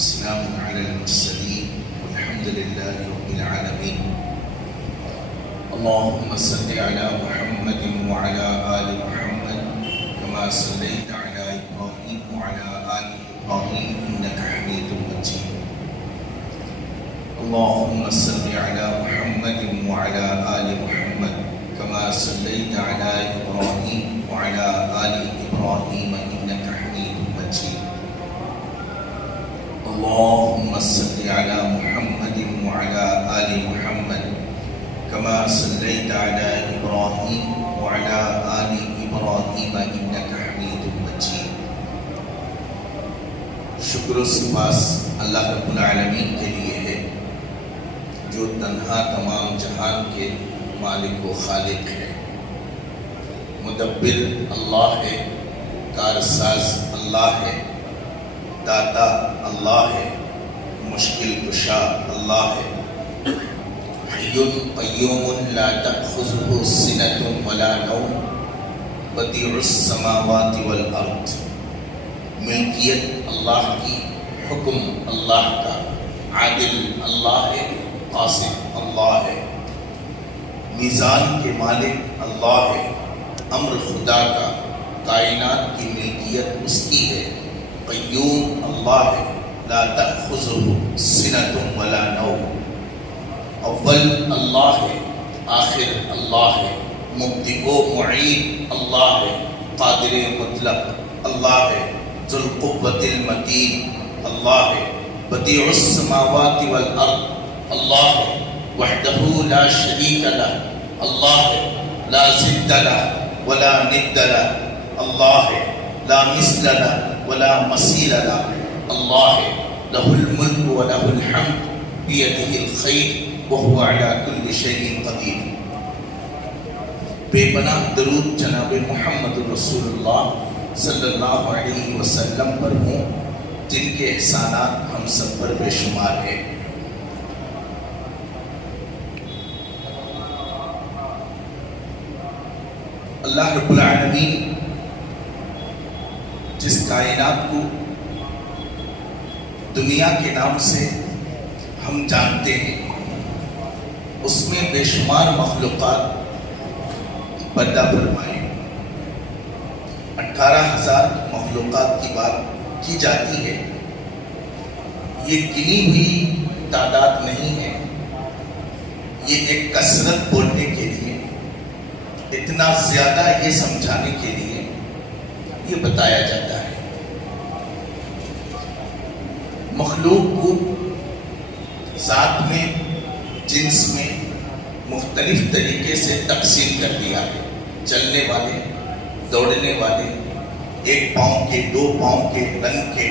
والسلام على المرسلين والحمد لله رب العالمين. اللهم صل على محمد وعلى آل محمد كما صليت على إبراهيم وعلى آل إبراهيم إنك حميد مجيد. اللهم صل على محمد وعلى آل محمد كما صليت على إبراهيم وعلى آل إبراهيم إنك حميد مجيد. اللهم صل على محمد وعلى آل محمد كما صليت على إبراهيم وعلى آل إبراهيم إنك حميد مجيد. شکر و سپاس اللہ رب العالمین کے لیے ہے جو تنہا تمام جہان کے مالک و خالق ہے. مدبر اللہ ہے، کارساز اللہ ہے، داتا اللہ ہے، مشکل کشا اللہ ہے. حی قیوم لا تأخذہ سنۃ ولا نوم بدیع السماوات والارض. ملکیت اللہ کی، حکم اللہ کا، عادل اللہ ہے، قاسم اللہ ہے. میزان کے مالک اللہ ہے، امر خدا کا، کائنات کی ملکیت اس کی ہے. قیوم اللہ ہے، لا تأخذہ سنۃ ولا نوم. اول اللہ ہے، آخر اللہ ہے، مبدئ و معید اللہ ہے، قادر مطلق اللہ ہے، ذو القوۃ المتین اللہ ہے، بدیع السماوات والارض اللہ ہے، وحدہ لا شریک لہ اللہ ہے، لا ضد لہ ولا ند لہ اللہ ہے، لا مثل لہ ولا مثیل لہ اللہ ہے. لہ الملک و لہ الحمد بیدہ الخیر وہو علی کل شیء قدیر. بے پناہ درود جناب محمد رسول اللہ صلی اللہ علیہ وسلم پر ہوں جن کے احسانات ہم سب پر بے شمار ہیں. اللہ رب العالمین جس کائنات کو دنیا کے نام سے ہم جانتے ہیں اس میں بے شمار مخلوقات پیدا فرمائے. 18,000 مخلوقات کی بات کی جاتی ہے. یہ گنی ہوئی تعداد نہیں ہے، یہ ایک کثرت بولنے کے لیے، اتنا زیادہ یہ سمجھانے کے لیے یہ بتایا جاتا ہے. مخلوق کو ذات میں، جنس میں مختلف طریقے سے تقسیم کر دیا ہے. چلنے والے، دوڑنے والے، 1 پاؤں کے، 2 پاؤں کے، رنگ کے،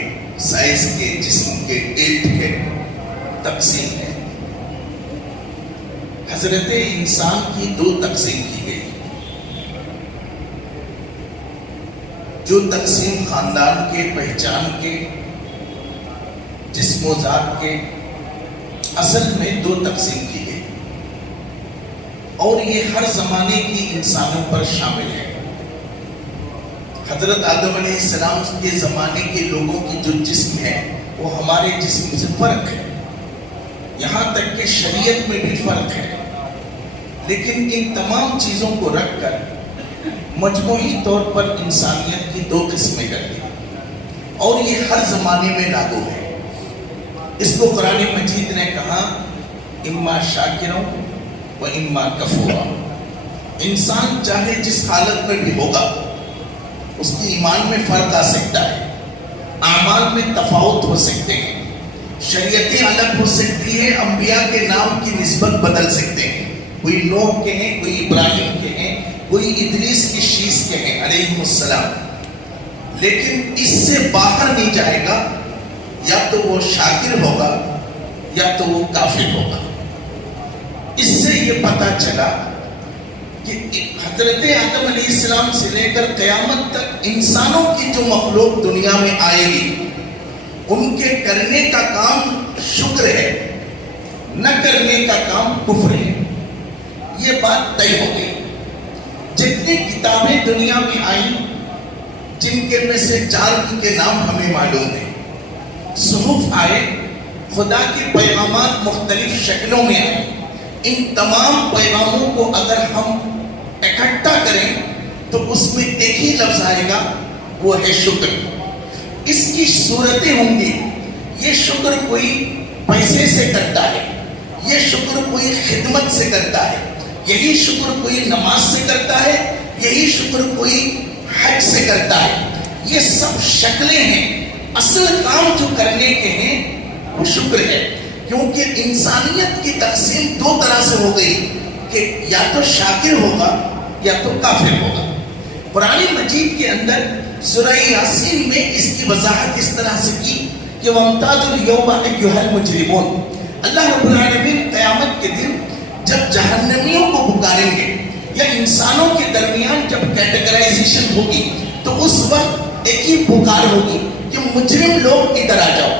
سائز کے، جسم کے، ڈیٹ کے تقسیم ہے. حضرت انسان کی 2 تقسیم کی گئی. جو تقسیم خاندان کے، پہچان کے، جسم و ذات کے، اصل میں 2 تقسیم کی گئی اور یہ ہر زمانے کی انسانوں پر شامل ہے. حضرت آدم علیہ السلام کے زمانے کے لوگوں کی جو جسم ہے وہ ہمارے جسم سے فرق ہے. یہاں تک کہ شریعت میں بھی فرق ہے. لیکن ان تمام چیزوں کو رکھ کر مجموعی طور پر انسانیت کی 2 قسمیں کر دی اور یہ ہر زمانے میں لاگو ہے. اس کو قرآن مجید نے کہا اما شاکروں و اما کفورا. انسان چاہے جس حالت میں بھی ہوگا اس کی ایمان میں فرق آ سکتا ہے، اعمال میں تفاوت ہو سکتے ہیں، شریعتیں الگ ہو سکتی ہیں، انبیاء کے نام کی نسبت بدل سکتے ہیں. کوئی نوح کے ہیں، کوئی ابراہیم کے ہیں، کوئی ادریس کی شیث کے ہیں علیہ السلام. لیکن اس سے باہر نہیں جائے گا. یا تو وہ شاکر ہوگا یا تو وہ کافر ہوگا. اس سے یہ پتہ چلا کہ حضرت آدم علیہ السلام سے لے کر قیامت تک انسانوں کی جو مخلوق دنیا میں آئے گی ان کے کرنے کا کام شکر ہے، نہ کرنے کا کام کفر ہے. یہ بات طے ہو گئی. جتنی کتابیں دنیا میں آئیں جن کے میں سے 4 کے نام ہمیں معلوم ہیں. صحف آئے, خدا کے پیغامات مختلف شکلوں میں آئے, ان تمام پیغاموں کو اگر ہم اکٹھا کریں تو اس میں ایک ہی لفظ آئے گا, وہ ہے شکر. اس کی صورتیں ہوں گی, یہ شکر کوئی پیسے سے کرتا ہے, یہ شکر کوئی خدمت سے کرتا ہے, یہی شکر کوئی نماز سے کرتا ہے, یہی شکر کوئی حج سے کرتا ہے. یہ سب شکلیں ہیں, اصل کام جو کرنے کے ہیں وہ شکر ہے. کیونکہ انسانیت کی تقسیم دو طرح سے ہو گئی کہ یا تو شاکر ہوگا یا تو کافر ہوگا. قرآن مجید کے اندر سورہ یاسین میں اس کی وضاحت اس طرح سے کی کہ وَامْتَازُوا الْيَوْمَ أَيُّهَا الْمُجْرِمُونَ. اللہ رب العالمین قیامت کے دن جب جہنمیوں کو پکاریں گے یا انسانوں کے درمیان جب کیٹیگرائزیشن ہوگی تو اس وقت ایک ہی پکار ہوگی کہ مجرم لوگ ادھر آ جاؤ.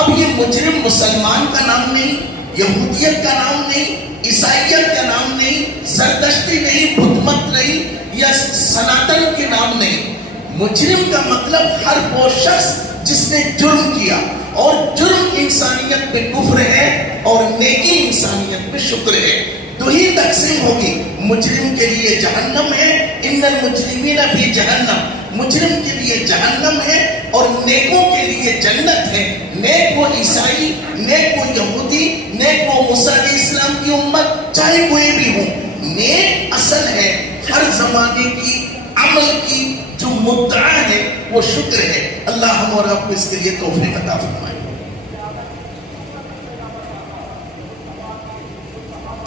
اب یہ مجرم مسلمان کا نام نہیں, یہودیت کا نام نہیں, عیسائیت کا نام نہیں, زردشتی نہیں, بدھ مت نہیں, یا سناتن کے نام نہیں. مجرم کا مطلب ہر وہ شخص جس نے جرم کیا, اور جرم انسانیت میں کفر ہے اور نیکی انسانیت میں شکر ہے. تو ہی تقسیم ہوگی. مجرم کے لیے جہنم ہے, ان المجرمین فی جہنم, مجرم کے لیے جہنم ہے, اور نیکوں کے لیے جنت ہے. نیک وہ عیسائی, نیک وہ یہودی, نیک وہ موسیٰ علیہ السلام کی امت, چاہے کوئی بھی ہو. نیک اصل ہے ہر زمانے کی عمل کی جو مدعا ہے وہ شکر ہے. اللہ ہم اور آپ کو اس کے لیے توفیق عطا فرمائے.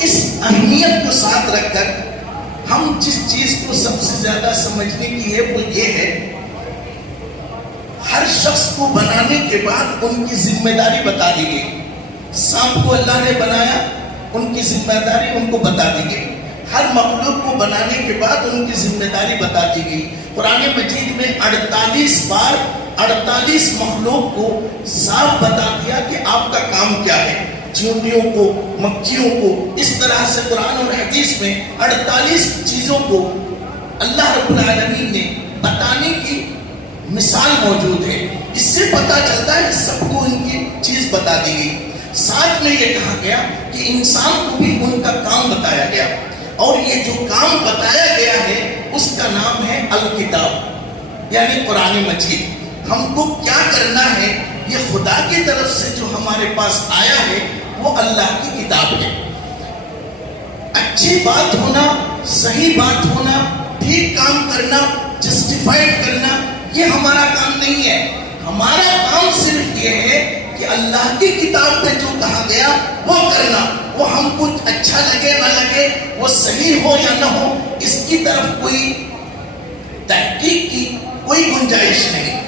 اس اہمیت کو ساتھ رکھ کر ہم جس چیز کو سب سے زیادہ سمجھنے کی ہے وہ یہ ہے, ہر شخص کو بنانے کے بعد ان کی ذمہ داری بتا دی گئی. سانپ کو اللہ نے بنایا, ان کی ذمہ داری ان کو بتا دی گئی. ہر مخلوق کو بنانے کے بعد ان کی ذمہ داری بتا دی گئی. قرآن مجید میں 48 بار 48 مخلوق کو صاف بتا دیا کہ آپ کا کام کیا ہے. چونٹیوں کو, مکھیوں کو, اس طرح سے قرآن اور حدیث میں 48 چیزوں کو اللہ رب العالمین نے بتانے کی مثال موجود ہے. اس سے پتہ چلتا ہے کہ سب کو ان کی چیز بتا دی گئی. ساتھ میں یہ کہا گیا کہ انسان کو بھی ان کا کام بتایا گیا, اور یہ جو کام بتایا گیا ہے اس کا نام ہے الکتاب, یعنی قرآن مجید. ہم کو کیا کرنا ہے, یہ خدا کی طرف سے جو ہمارے پاس آیا ہے وہ اللہ کی کتاب ہے. اچھی بات ہونا, صحیح بات ہونا, ٹھیک کام کرنا, جسٹیفائڈ کرنا, یہ ہمارا کام نہیں ہے. ہمارا کام صرف یہ ہے کہ اللہ کی کتاب میں جو کہا گیا وہ کرنا. وہ ہم کو اچھا لگے نہ لگے, وہ صحیح ہو یا نہ ہو, اس کی طرف کوئی تحقیق کی کوئی گنجائش نہیں.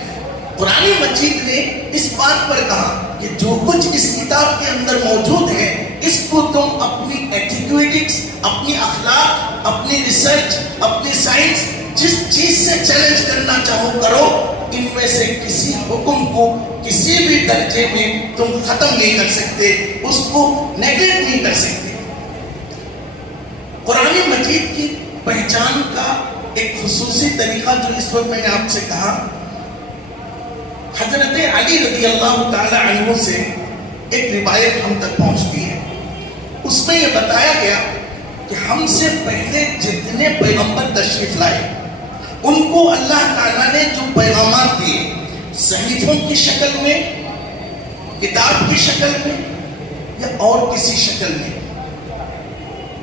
قرآن مجید نے اس بات پر کہا کہ جو کچھ اس کتاب کے اندر موجود ہے اس کو تم اپنی ایٹیٹیوڈز, اپنی اخلاق, اپنی ریسرچ, اپنی سائنس, جس چیز سے چیلنج کرنا چاہو کرو. ان میں سے کسی حکم کو کسی بھی درجے میں تم ختم نہیں کر سکتے, اس کو نیگلیکٹ نہیں کر سکتے. قرآن مجید کی پہچان کا ایک خصوصی طریقہ جو اس وقت میں نے آپ سے کہا, حضرت علی رضی اللہ تعالی عنہ سے ایک روایت ہم تک پہنچتی ہے. اس میں یہ بتایا گیا کہ ہم سے پہلے جتنے پیغمبر تشریف لائے ان کو اللہ تعالیٰ نے جو پیغامات دیے, صحیفوں کی شکل میں, کتاب کی شکل میں یا اور کسی شکل میں,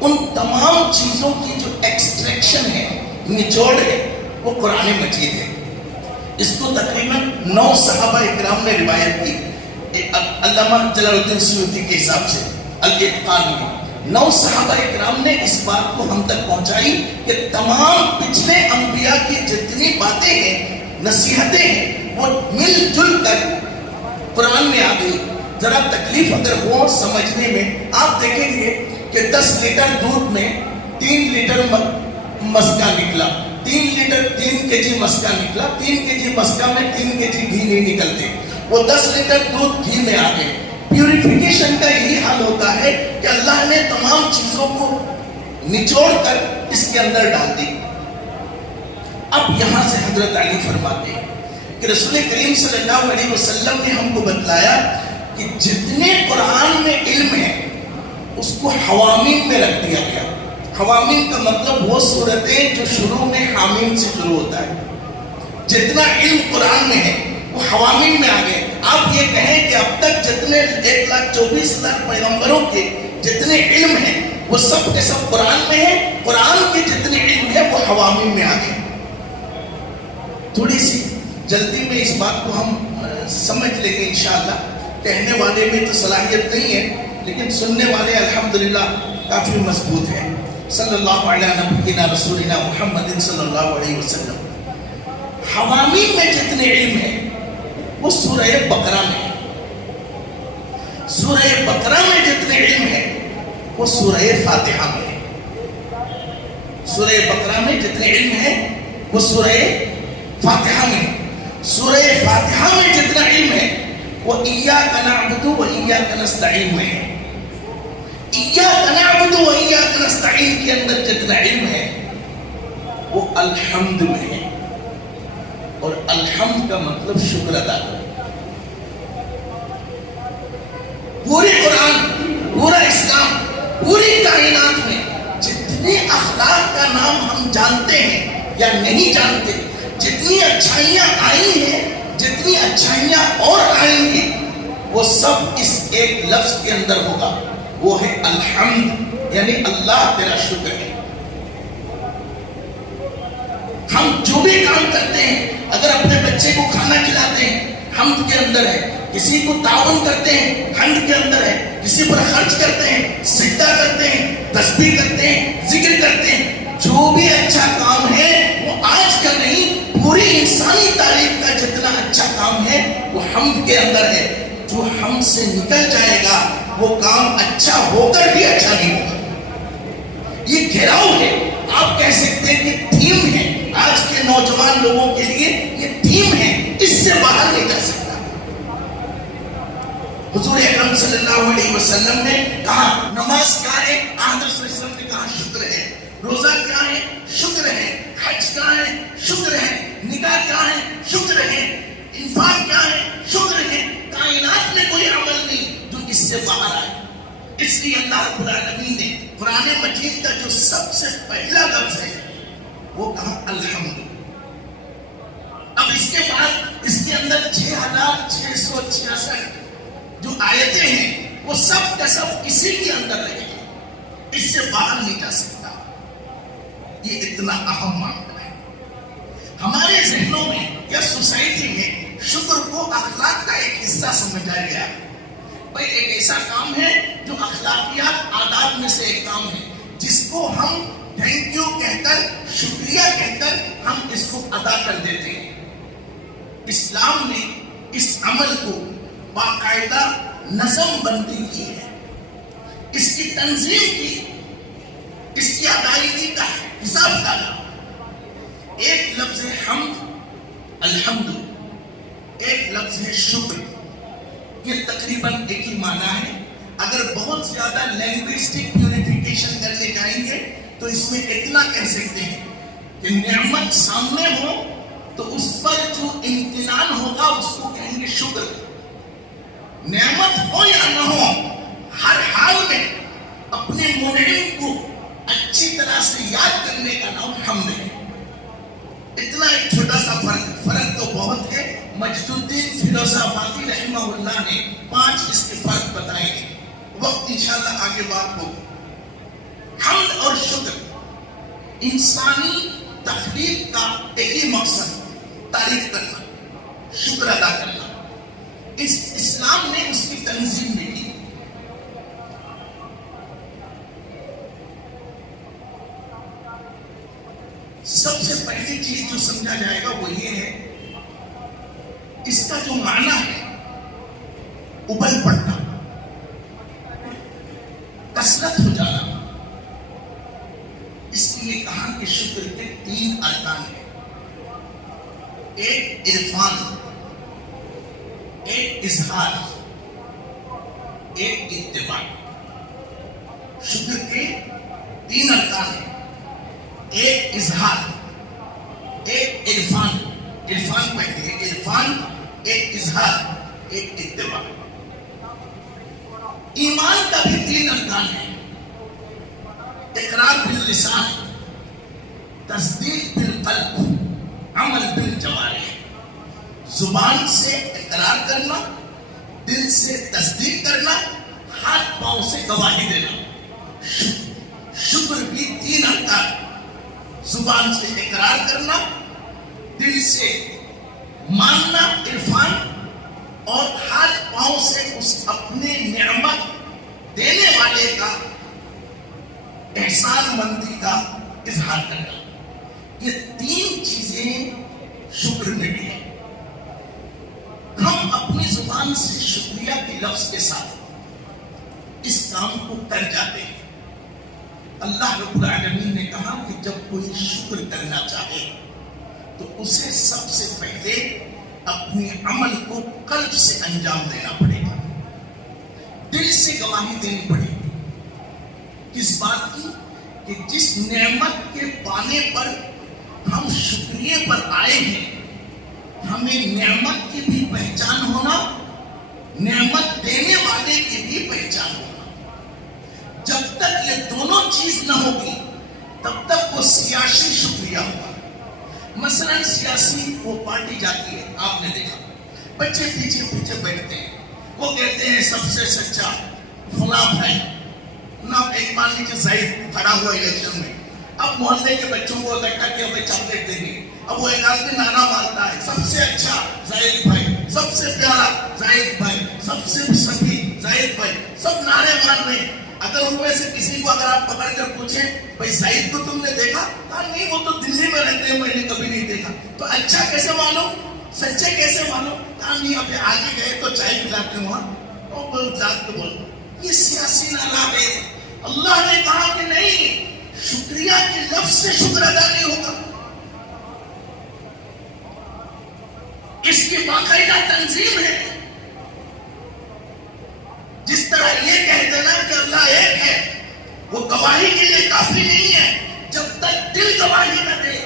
ان تمام چیزوں کی جو ایکسٹریکشن ہے, نچوڑ ہے, وہ قرآن مجید ہے. اس کو تقریباً 9 صحابہ اکرام نے روایت کی. علامہ جلال الدین سیوطی کے حساب سے الاتقان میں 9 صحابہ اکرام نے اس بات کو ہم تک پہنچائی کہ تمام پچھلے انبیاء کی جتنی باتیں ہیں, نصیحتیں ہیں, وہ مل جل کر قرآن میں آ گئی. ذرا تکلیف اگر ہو سمجھنے میں, آپ دیکھیں گے کہ 10 لیٹر دودھ میں 3 لیٹر مسکا نکلا, 3 کے جی مسکا نکلا, 3 کے جی مسکا میں 3 کے جی گھی نہیں نکلتے, وہ 10 لیٹر دودھ گھی میں آ گئے. پیوریفیکیشن کا یہی حال ہوتا ہے کہ اللہ نے تمام چیزوں کو نچوڑ کر اس کے اندر ڈال دی. اب یہاں سے حضرت علی فرماتے ہیں کہ رسول کریم صلی اللہ علیہ وسلم نے ہم کو بتلایا کہ جتنے قرآن میں علم ہے اس کو حوامیم میں رکھ دیا گیا. حوامیم کا مطلب وہ صورتیں جو شروع میں حامیم سے شروع ہوتا ہے. جتنا علم قرآن میں ہے وہ حوامیم میں آ گئے. آپ یہ کہیں کہ اب تک جتنے 1,24,00,000 پیغمبروں کے جتنے علم ہیں وہ سب کے سب قرآن میں ہے. قرآن کے جتنے علم ہے وہ حوامیم میں آ گئے. تھوڑی سی جلدی میں اس بات کو ہم سمجھ لیں گے انشاءاللہ. کہنے والے میں تو صلاحیت نہیں ہے لیکن سننے والے الحمدللہ کافی مضبوط ہیں. صلی اللہ علیہ نبینا رسولنا محمد صلی اللہ علیہ وسلم. حوامیم میں جتنے علم ہیں وہ سورہ بقرہ میں ہے. سورہ بقرہ میں جتنے علم ہیں وہ سورہ فاتحہ میں ہے. سورہ بقرہ میں جتنے علم ہیں وہ سورہ فاتحہ میں. سورہ فاتحہ میں جتنا علم ہے وہ ایاک نعبد و ایاک نستعین میں ہے. ایاک نعبد و ایاک نستعین کے اندر جتنا علم ہے وہ الحمد میں ہے. اور الحمد کا مطلب شکر ادا کرنا. پورے قرآن، پورا اسلام، پوری کائنات میں جتنے اخلاق کا نام ہم جانتے ہیں یا نہیں جانتے، جتنی اچھائیاں آئی ہیں، جتنی اچھائیاں اور آئیں گی، وہ سب اس ایک لفظ کے اندر ہوگا. وہ ہے الحمد، یعنی اللہ تیرا شکر ہے. ہم جو بھی کام کرتے ہیں، اگر اپنے بچے کو کھانا کھلاتے ہیں حمد کے اندر ہے. کسی کو تعاون کرتے ہیں حمد کے اندر ہے. کسی پر خرچ کرتے ہیں، سجدہ کرتے ہیں، تسبیح کرتے ہیں، ذکر کرتے ہیں. جو بھی اچھا کام ہے وہ آج کا نہیں، پوری انسانی تاریخ کا جتنا اچھا کام ہے وہ حمد کے اندر ہے. جو ہم سے نکل جائے گا وہ کام اچھا ہو کر بھی اچھا نہیں ہوگا. یہ گھیراؤ ہے، آپ کہہ سکتے ہیں کہ تھیم ہے آج کے نوجوان لوگوں کے لیے. یہ تھیم ہے، اس سے باہر نہیں جا سکتا. حضور اکرم صلی اللہ علیہ وسلم نے کہا نماز کیا ہے؟ آدھر صلی اللہ علیہ وسلم نے کہا شکر ہے. روزہ کیا ہے؟ شکر ہے. حج کیا ہے؟ شکر ہے. نکاح کیا ہے؟ شکر ہے. انفاق کیا ہے؟ شکر ہے. کائنات میں کوئی عمل نہیں جو اس سے باہر آئے. اس لیے اللہ رب العالمین نے قرآن مجید کا جو سب سے پہلا لفظ ہے وہ کہا الحمد. اب اس کے بعد اس کے اندر 6,666 جو آیتیں ہیں وہ سب کا سب اسی کے اندر رہے گی، اس سے باہر نہیں جا سکتا. یہ اتنا اہم معاملہ ہے. ہمارے ذہنوں میں یا سوسائٹی میں شکر کو اخلاق کا ایک حصہ سمجھا گیا. بھائی ایک ایسا کام ہے جو اخلاقیات آداب میں سے ایک کام ہے جس کو ہم تھینک یو کہہ کر، شکریہ کہہ کر ہم اس کو ادا کر دیتے ہیں. اسلام نے اس عمل کو باقاعدہ نظم بندی کی ہے، اس کی تنظیم کی، اس کی ادائیگی کا حساب ڈالا. ایک لفظ ہے حمد، الحمد. ایک لفظ ہے شکر. یہ تقریباً ایک ہی معنی ہے. اگر بہت زیادہ لینگوسٹک پیوریفیکیشن کرنے جائیں گے تو اس میں اتنا کہہ سکتے ہیں کہ نعمت سامنے ہو تو اس پر جو امتنان ہوگا اس کو کہیں گے شکر. نعمت ہو یا نہ ہو، ہر حال میں اپنے منعم کو اچھی طرح سے یاد کرنے کا نام حمد ہے. اتنا ایک چھوٹا سا فرق تو بہت ہے. مجد الدین فیروز آبادی رحمہ اللہ نے 5 اس کے فرق بتائے ہیں. وقت انشاءاللہ آگے بات ہوگی. حمد اور شکر انسانی تخلیق کا ایک ہی مقصد، تعریف کرنا، شکر ادا کرنا. اسلام نے اس کی تنظیم بھی کی. سب سے پہلی چیز جو سمجھا جائے گا وہ یہ ہے، اس کا جو معنی ہے ابل پڑنا، کثرت ہو جانا. اس لیے کہا کہ شکر کے 3 ارکان ہیں. ایک عرفان، ایک اظہار، ایک اتباع. شکر کے 3 ارکان ہیں. ایک اظہار، ایک عرفان عرفان پہلے. عرفان ایک اظہار، ایک اتباع. ایمان کا بھی 3 ارکان ہے. اقرار باللسان، تصدیق بالقلب، عمل بالجوارح. زبان سے اقرار کرنا، دل سے تصدیق کرنا، ہاتھ پاؤں سے گواہی دینا. شکر بھی 3 ارکان. زبان سے اقرار کرنا، دل سے ماننا عرفان، اور ہاتھ پاؤں سے اس اپنے نعمت دینے والے کا احسان مندی کا اظہار کرنا. یہ 3 چیزیں شکر میں بھی ہیں. ہم اپنی زبان سے شکریہ کے لفظ کے ساتھ اس کام کو کر جاتے ہیں. اللہ رب العالمین نے کہا کہ جب کوئی شکر کرنا چاہے تو اسے سب سے پہلے اپنے عمل کو قلب سے انجام دینا پڑے گا، دل سے گواہی دینی پڑے گی. کس بات کی؟ کہ جس نعمت کے پانے پر ہم شکریہ پر آئے ہیں، ہمیں نعمت کی بھی پہچان ہونا، نعمت دینے والے کی بھی پہچان ہونا. جب تک یہ دونوں چیز نہ ہوگی تب تک وہ سیاسی شکریہ ہوگا. مثلا سیاسی وہ پارٹی جاتی ہے، آپ نے دیکھا بچے پیچھے پیچھے بیٹھتے ہیں، وہ کہتے ہیں سب سے سچا فلاں بھائی نہ. ایک مان لیجیے زاہد کھڑا ہوا الیکشن میں، اب محلے کے بچوں کو اکٹھا کیا بھائی چاکلیٹ دیں گے. اب وہ ایک آدمی نعرہ مارتا ہے سب سے اچھا زاہد بھائی، سب سے پیارا زاہد بھائی، سب سے سخی زاہد بھائی، سب نعرے مار رہے ہیں. اگر ان میں سے کسی کو اگر آپ پکڑ کر پوچھیں بھائی زاہد کو تم نے دیکھا؟ کہا نہیں وہ تو دلی میں رہتے ہیں، میں نے کبھی نہیں دیکھا. تو اچھا کیسے مانو، سچے کیسے مانو؟ کہا نہیں ابھی آگے گئے تو چائے پلاتے ہیں وہاں، اور جات کے بولو. یہ سیاسی نعرہ ہے. اللہ نے کہا کہ نہیں، شکریہ کے لفظ سے شکر ادا نہیں ہوگا. اس کی باقاعدہ تنظیم ہے. جس طرح یہ کہہ دینا کہ اللہ ایک ہے، وہ گواہی کے لیے کافی نہیں ہے جب تک دل گواہی نہ دے.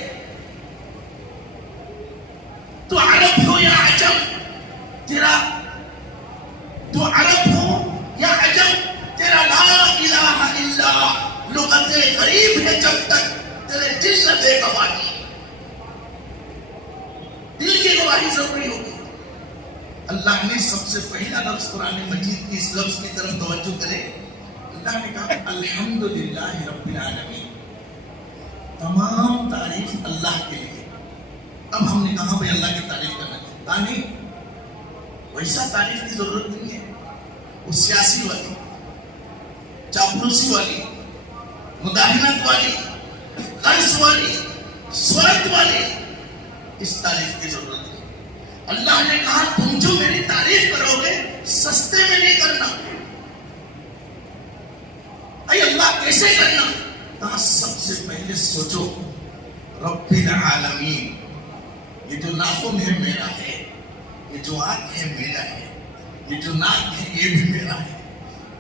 تو عرب ہو یا عجم، تیرا تو عرب ہو یا عجم، تیرا لا الہ الا لغت غریب ہے جب تک تیرے دل نہ دے گواہی. دل کی گواہی ضروری ہوگی. اللہ نے سب سے پہلا لفظ قرآن مجید کی اس لفظ کی طرف توجہ کرے. اللہ نے کہا الحمدللہ رب العالمین، تمام تعریف اللہ کے لیے. اب ہم نے کہا بھائی اللہ کی تعریف کرنا ہے، کہا نہیں، ویسا تعریف کی ضرورت نہیں ہے. وہ سیاسی والی، چاپلوسی والی، مداہنت والی، قرض والی، سوارت والی، اس تعریف کی ضرورت نہیں. اللہ نے کہا تم جو میری تعریف کرو گے سستے میں نہیں کرنا. اے اللہ کیسے کرنا؟ کہا سب سے پہلے سوچو رب العالمین، یہ جو ناخن ہے میرا ہے، یہ جو آنکھ ہے میرا ہے، یہ جو ناک ہے یہ بھی میرا ہے،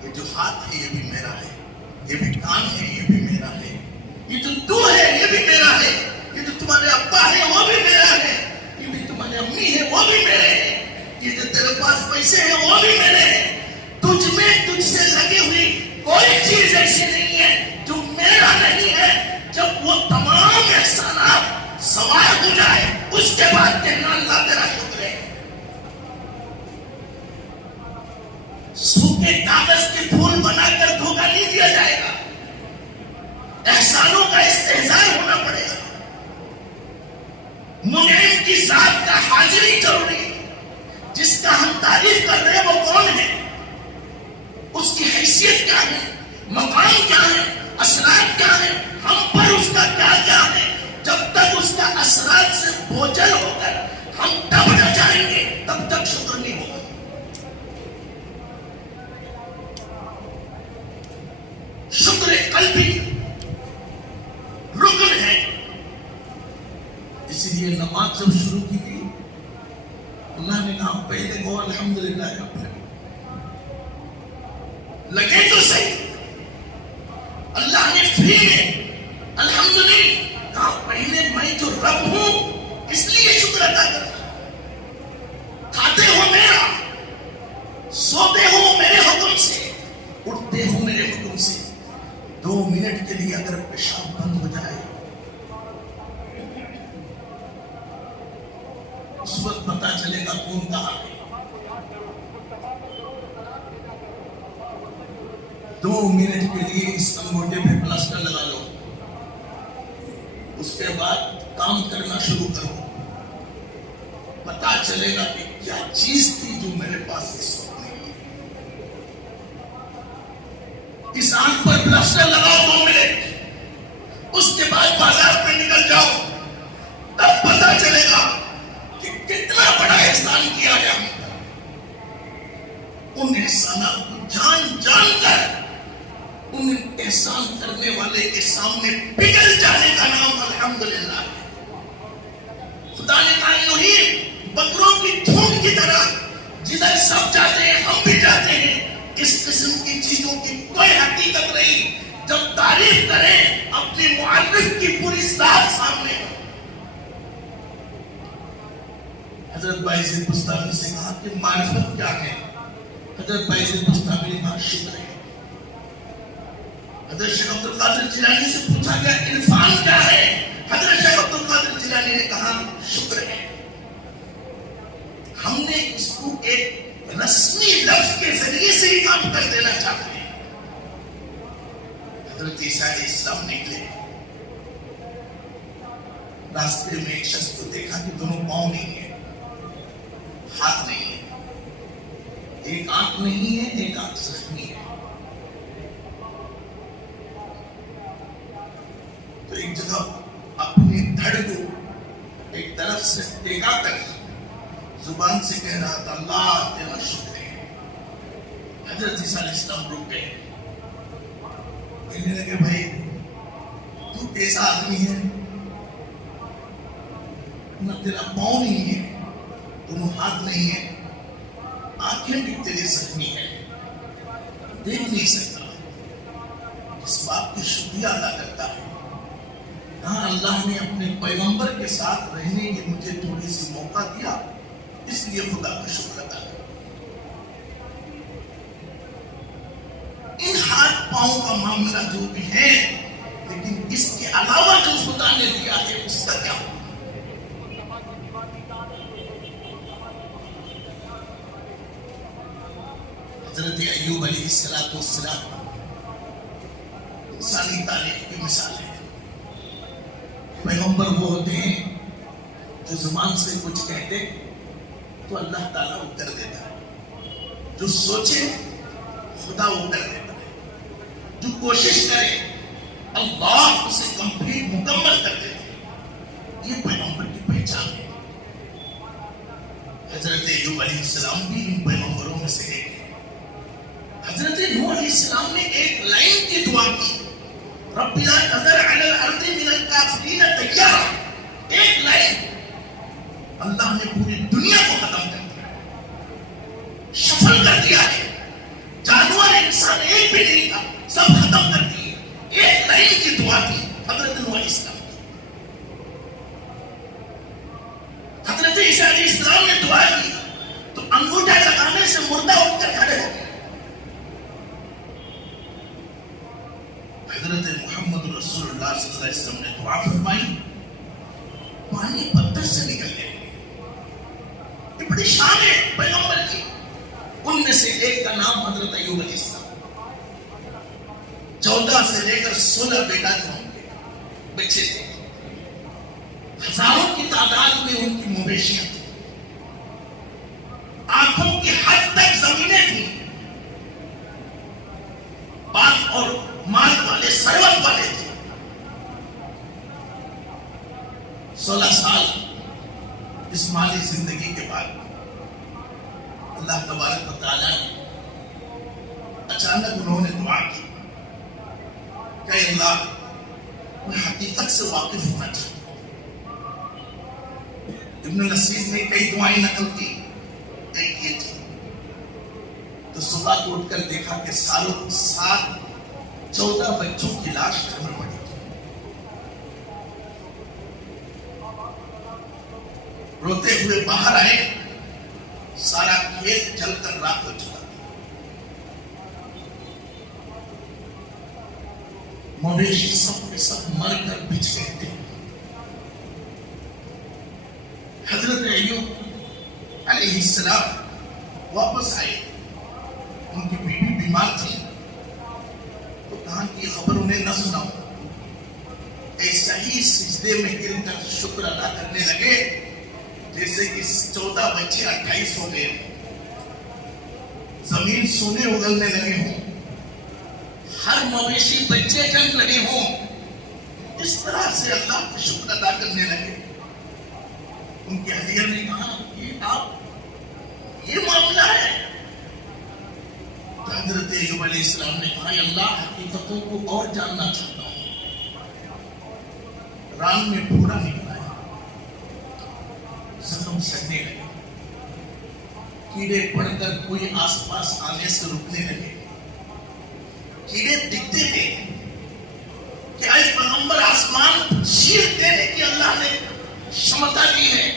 یہ جو ہاتھ ہے یہ بھی میرا ہے، یہ بھی کان ہے یہ بھی میرا ہے، یہ جو تو ہے یہ بھی میرا ہے، یہ جو تمہارے ابا ہے وہ بھی میرا ہے، یہ بھی تمہارے امی ہے وہ بھی میرے ہیں، یہ جو تیرے پاس پیسے ہیں وہ بھی میرے ہیں. تجھ میں تجھ سے لگی ہوئی کوئی چیز ایسی نہیں ہے جو میرا نہیں ہے. جب وہ تمام احسانات سوار ہو جائے اس کے بعد کہنا اللہ تیرا شکر ہے. سوکھے کاغذ کے پھول بنا کر دھوکہ نہیں دیا جائے گا. احسانوں کا استحضار ہونا پڑے گا. منعم کی ذات کا حاضری ضروری ہے. جس کا ہم تعریف کر رہے ہیں وہ کون ہے، اس کی حیثیت کیا ہے، مقام کیا ہے، اثرات کیا ہے، ہم پر اس کا کیا کیا ہے. جب تک اس کا اثرات سے بوجھل ہو کر ہم تب نہ جائیں گے تب تک شکر نہیں ہوگا. شکر قلبی رکن ہے. اسی لیے نماز جب شروع کی گئی اللہ نے کہا پہلے کو الحمدللہ رب العالمین. لگے تو صحیح، اللہ نے فری میں الحمدللہ کہا پہلے میں جو رب ہوں اس لیے شکر ادا سے 2 منٹ کے لیے اگر پیشاب بند ہو جائے اس وقت پتا چلے گا کون کہاں ہے. 2 منٹ کے لیے اس انگوٹھے پہ پلاسٹر لگا لو, اس کے بعد کام کرنا شروع کرو, پتا چلے گا کہ کیا چیز تھی جو میرے پاس اس وقت نہیں ہے. اس آنکھ پر پلاسٹر لگاؤ 2 منٹ, اس کے بعد بازار پہ نکل جاؤ, تب پتا چلے گا کہ کتنا بڑا احسان کیا ہے ہم پر. ان احسانات کو جان جان کر ان احسان کرنے والے کے سامنے پگھل جانے کا نام الحمدللہ ہے. خدا نے کہا نہیں, بکروں کی دھوم کی طرح جدھر سب جاتے ہیں ہم بھی جاتے ہیں. اس قسم کی چیزوں کی کوئی حقیقت نہیں. جب تعریف کریں اپنے معرف کی پوری ذات سامنے ہو. حضرت بایزید بستامی سے کہا کہ معرفت کیا ہے؟ حضرت بایزید بستامی نے کہا شکر ہے. حضرت شیخ عبد القادر جیلانی سے پوچھا گیا عرفان کیا ہے؟ حضرت شیخ عبد القادر جیلانی نے کہا شکر ہے. ہم نے اس کو ایک رسمی لفظ کے ذریعے سے ہی کام کر دینا چاہتے ہیں. حضرت عیسیٰ علیہ السلام نکلے, راستے میں ایک شخص کو دیکھا کہ دونوں پاؤں نہیں ہیں, ہاتھ نہیں ہے, ایک آنکھ نہیں ہے, ایک آنکھ زخمی ہے. تو ایک جگہ اپنی دھڑ کو ایک طرف سے ٹیکا کر زبان سے کہہ رہا تھا اللہ تیرا شکر ہے. حضرت عیسیٰ علیہ السلام رک گئے, کہنے لگے بھائی تو کیسا آدمی ہے, نہ تیرا پاؤں نہیں ہے, دونوں ہاتھ نہیں ہے, آنکھیں بھی تیری زخمی ہے, دیکھ نہیں سکتا. اس بات کی شکریہ ادا کرتا ہے. ہاں اللہ نے اپنے پیغمبر کے ساتھ رہنے کی مجھے تھوڑی سی موقع دیا, اس لیے خدا کا شکر ادا کرتا. ان ہاتھ پاؤں کا معاملہ جو بھی ہے, لیکن اس کے علاوہ جو خدا نے دیا ہے اس کا کیا ہوگا؟ حضرت ایوب علیہ السلام انسانی تاریخ کی مثال ہے. پیغمبر وہ ہوتے ہیں جو زبان سے کچھ کہتے تو اللہ تعالیٰ اتر دیتا ہے, جو سوچے خدا اتر دیتا ہے, جو کوشش کرے اللہ اسے کمپلیٹ مکمل کر دیتا ہے. یہ پیغمبر کی پہچان ہے. حضرت ایوب علیہ السلام بھی ان پیغمبروں میں سے ایک ہے. حضرت نوح علیہ السلام نے ایک لائن کی دعا کی, رب لا تذر علی الارض من الکافرین دیارا. ایک لائن, اللہ نے پوری دنیا کو ختم کر دیا, شفل کر دیا ہے. جانور انسان ایک بھی نہیں تھا, سب ختم کر دیے. ایک لائن کی دعا کی حضرت نوح علیہ السلام کی. حضرت عیسیٰ علیہ السلام نے دعا کی تو انگوٹھا لگانے سے مردہ اٹھ کر کھڑے ہو گئے. حضرت محمد رسول اللہ صلی اللہ علیہ وسلم نے دعا فرمائی, پانی پتھر سے نکلنے لگے. یہ بڑی شان ہے پیغمبر کی. ان میں سے ایک کا نام حضرت ایوب علیہ السلام. 14 سے لے کر 16 بیٹا جو ان کے بچے تھے, ہزاروں کی تعداد میں ان کی مویشیاں تھیں, آنکھوں کی حد تک زمینیں تھیں, باغ اور مال والے ثروت والے تھے. 16 سال اس مالی زندگی کے بعد اللہ تبارک و تعالیٰ نے اچانک انہوں نے دعا کی کہ اللہ میں حقیقت سے واقف ہونا چاہتا ہوں. ابن الاسیر نے کئی دعائیں نقل کی, ایک یہ تھی. تو صبح کو اٹھ کر دیکھا کہ سالوں ساتھ 14 بچوں کی لاش گھر میں پڑی تھی. روتے ہوئے باہر آئے, سارا کھیت جل کر راکھ ہو چکا. مویشی سب کے سب مر کر بچ گئے تھے. حضرت ایوب علیہ السلام واپس آئے. ان کی بیوی بیمار تھی تو کہاں کی خبر انہیں نہ سنا. ایسا ہی سجدے میں گر کر شکر ادا کرنے لگے جیسے کہ 14 بچے 28 ہو گئے. زمین سونے اگلنے لگے ہوں, ہر مویشی بچے جنگ لگے ہوں. اس طرح سے اللہ کا شکر ادا کرنے لگے. ان کے اہلیہ نے کہا کہ آپ یہ معاملہ ہے. تو حضرت ایوب علیہ السلام نے کہا اللہ حقیقتوں کو اور جاننا چاہتا ہوں. ران میں پھوڑا نکلا ہے, زخم سڑنے لگے, کیڑے پڑ کر کوئی آس پاس آنے سے رکنے لگے. کیڑے دکھتے تھے کہ اے پیغمبر آسمان شیر دینے کی اللہ نے شمتا دی ہے,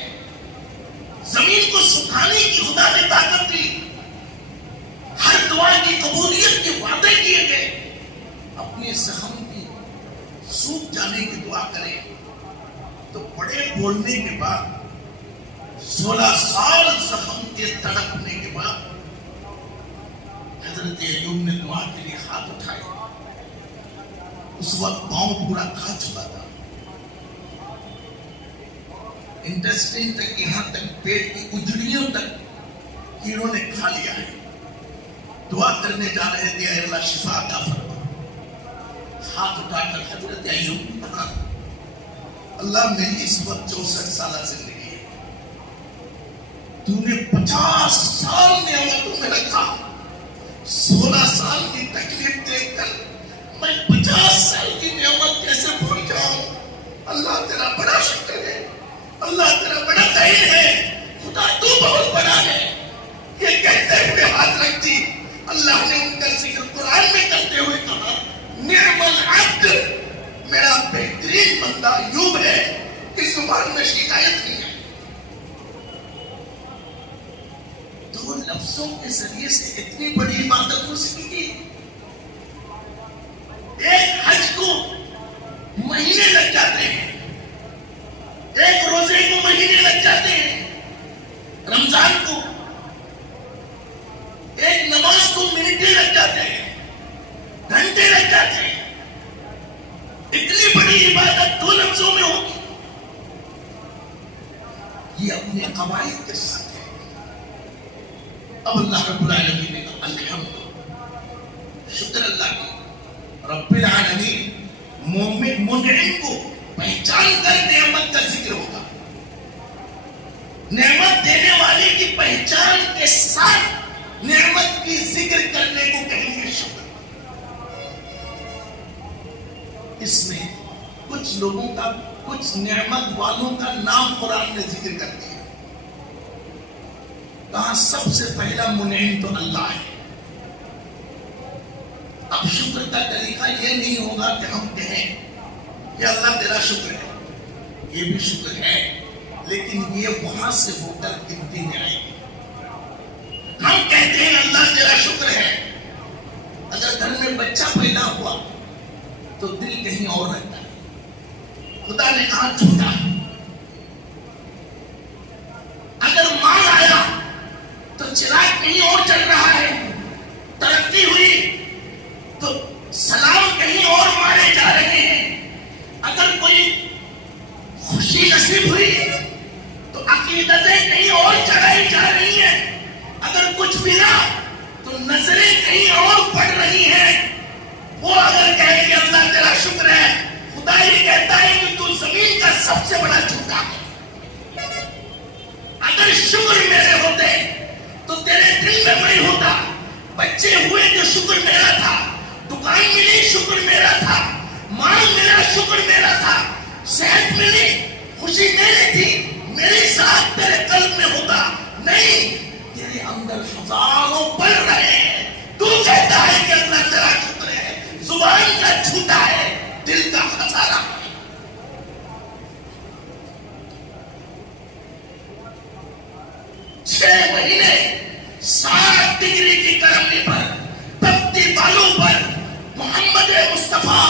زمین کو سکھانے کی خدا نے طاقت دی, ہر دعا کی قبولیت کے وعدے کیے گئے. اپنے زخم کی سوکھ جانے کی دعا کریں تو بڑے بولنے کے بعد 16 سال زخم کے تڑپنے کے بعد حضرت ایوب نے دعا کے لیے ہاتھ اٹھائے. اس وقت پاؤں پورا کھا چکا تھا. انٹسٹائن تک, یہاں تک پیٹ کی اجڑیوں تک کیڑوں نے کھا لیا ہے. دعا کرنے جا رہے تھے اے اللہ شفا عطا فرما. ہاتھ اٹھا کر حضرت ایوب نے کہا اللہ میری اس وقت 64 سالہ زندگی ہے, تو نے 50 سال نعمتوں میں رکھا, 16 سال کی تکلیف دیکھ کر میں 50 سال کی نعمت کیسے بھول جاؤں. اللہ تیرا بڑا شکر ہے, اللہ تیرا بڑا دین ہے, خدا تو بہت بڑا ہے. یہ کہتے ہوئے ہاتھ رکھ دی. اللہ نے ان کا ذکر قرآن میں کرتے ہوئے کہا نعم العبد, میرا بہترین بندہ ایوب ہے کہ زبان میں شکایت نہیں ہے. دو لفظوں کے ذریعے سے اتنی بڑی عبادت ہو سکی تھی. ایک حج کو مہینے لگ جاتے ہیں, ایک روزے کو مہینے لگ جاتے ہیں, رمضان کو ایک نماز کو منٹیں لگ جاتے ہیں, گھنٹے لگ جاتے ہیں. اتنی بڑی عبادت 2 لفظوں میں ہوگی. یہ اپنے قواعد کے ساتھ ہے. اب اللہ رب العالمین نے کہا الحمد, شکر اللہ کی. رب العالمین مومن منعم کو پہچان کر نعمت کا ذکر ہوگا. نعمت دینے والے کی پہچان کے ساتھ نعمت کی ذکر کرنے کو کہیں گے شکر. اس میں کچھ لوگوں کا, کچھ نعمت والوں کا نام قرآن نے ذکر کر دیا. کہاں سب سے پہلا منعم تو اللہ ہے. اب شکر کا طریقہ یہ نہیں ہوگا کہ ہم کہیں کہ اللہ تیرا شکر ہے, یہ بھی شکر ہے لیکن یہ وہاں سے ہو کر گنتی میں آئے گی. ہم کہتے ہیں اللہ تیرا شکر ہے, اگر گھر میں بچہ پیدا ہوا تو دل کہیں اور رہتا ہے. خدا نے کہا جھوٹا. اگر مال آیا تو چراغ کہیں اور چل رہا ہے. ترقی ہوئی تو سلام کہیں اور مارے جا رہے ہیں. اگر کوئی خوشی نصیب ہوئی تو عقیدتیں کہیں اور چڑھائی جا رہی ہیں. اگر کچھ ملا تو نظریں کہیں اور پڑ رہی ہیں. وہ اگر کہے کہ اللہ تیرا شکر ہے, خدا یہ کہتا ہے کہ تو زمین کا سب سے بڑا جھوٹا ہے. اگر شکر میرے ہوتے تو تیرے دل میں میں ہوتا. بچے ہوئے جو شکر میرا تھا, دکان ملی شکر میرا تھا, مال ملا شکر میرا تھا, صحت ملی خوشی میری تھی, میری ساتھ تیرے قلب میں ہوتا. نہیں, تیرے اندر ہزاروں بڑھ رہے ہیں. تو کہتا ہے کہ اللہ تیرا شکر ہے, زبان کا جھوٹا ہے, دل کا خسارہ ہے. 6 مہینے 60 ڈگری کی گرمی پر, تپتی بالوں پر محمد مصطفیٰ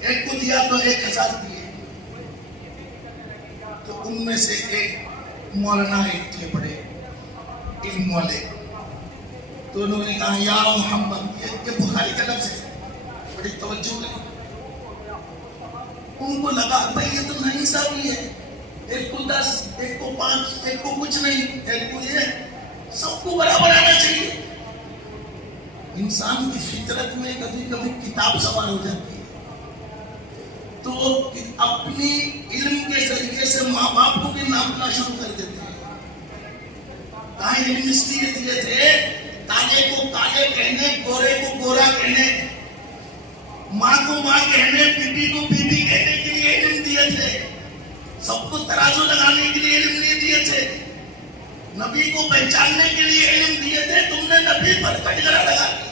ایک کو دیا تو 1000 دیے. تو ان میں سے ایک مولانا ایک تھے بڑے علم والے, تو انہوں نے کہا یا محمد, یہ بخاری کا لفظ ہے, بڑی توجہ کریں. ان کو لگا بھائی یہ تو ناانصافی ہے, ایک کو 10, ایک کو 5, ایک کو کچھ نہیں, ایک کو یہ, سب کو برابر آنا چاہیے. انسان کی فطرت میں کبھی کبھی کتاب سوار ہو جاتی ہے, تو اپنی علم کے ذریعے سے ماں باپ کو بھی ناپنا شروع کر دیتے ہیں. کہاں علم اس لیے دیے تھے کالے کو کالے کہنے, گورے کو گورا کہنے, ماں کو ماں کہنے, بیوی کو بیوی کہنے کے لیے علم دیے تھے. سب کو ترازو لگانے کے لیے علم نہیں دیے تھے. نبی کو پہچاننے کے لیے علم دیے تھے, تم نے نبی پر کٹگرا لگا دیا.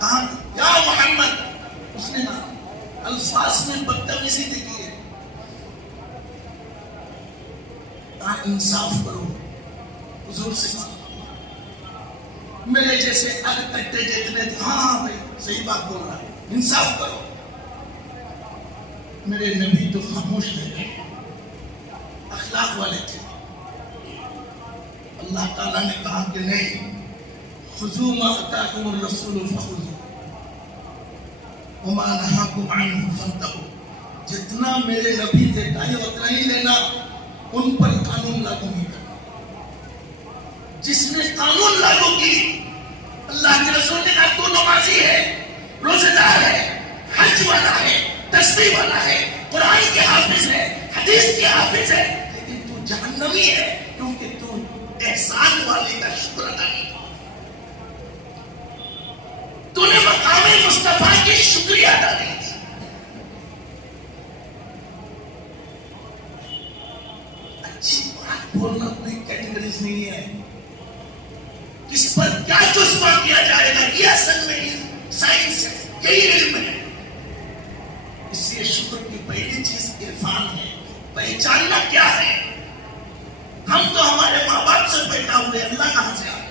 کہاں یا محمد, اس نے کہا الفاظ میں بدتمیزی دیکھی ہے. کہا انصاف کرو, حضور سے کہا میرے جیسے اگ کٹے جتنے تھے, ہاں بھائی صحیح بات بول رہا ہے, انصاف کرو. میرے نبی تو خاموش رہے, اخلاق والے تھے. اللہ تعالیٰ نے کہا کہ نہیں, خذوا ما آتاکم الرسول فخذوه وما نهاکم عنہ فانتہوا. جتنا میرے نبی تھے چاہے اتنا ہی لینا, ان پر قانون لاگو نہیں کرنا. جس نے قانون لاگو کی, اللہ کے رسول نے کہا تو نمازی ہے, روزے دار ہے, حج والا ہے, تسبیح والا ہے, قرآن کے حافظ ہے, حدیث کے حافظ ہے, لیکن تو جہنمی ہے کیونکہ تو احسان والے کا شکر ادا نہیں. تو نے مقام مصطفیٰ کی شکریہ ادا نہیں کی. اچھی بات بولنا کوئی کیٹیگریز نہیں ہے, کس پر کیا جذبہ کیا جائے گا یہ اصل میں سائنس ہے, یہی علم ہے. اس لیے شکر کی پہلی چیز عرفان ہے, پہچاننا کیا ہے. ہم تو ہمارے ماں باپ سے پیدا ہوئے, اللہ کہاں سے آ گئے.